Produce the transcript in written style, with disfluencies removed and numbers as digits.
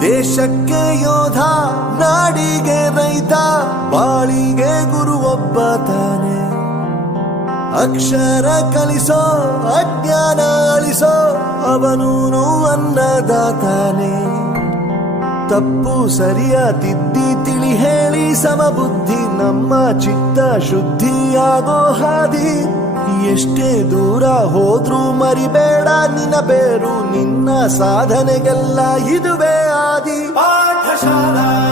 ದೇಶಕ್ಕೆ ಯೋಧ, ನಾಡಿಗೆ ರೈತ, ಬಾಳಿಗೆ ಗುರು ಒಬ್ಬ ತಾನೆ. ಅಕ್ಷರ ಕಲಿಸೋ, ಅಜ್ಞಾನ ಅಳಿಸೋ, ಅವನೂನು ಅನ್ನದಾತಾನೆ. ತಪ್ಪು ಸರಿಯ ತಿದ್ದಿ ತಿಳಿ ಹೇಳಿ ಸಮಬುದ್ಧಿ, ನಮ್ಮ ಚಿತ್ತ ಶುದ್ಧಿಯಾಗೋ ಹಾದಿ. ಎಷ್ಟೇ ದೂರ ಹೋದ್ರೂ ಮರಿಬೇಡ ನಿನ್ನ ಬೇರು, ನಿನ್ನ ಸಾಧನೆಗೆಲ್ಲ ಇದುವೇ ಆದಿ. ಪಾಠಶಾಲಾ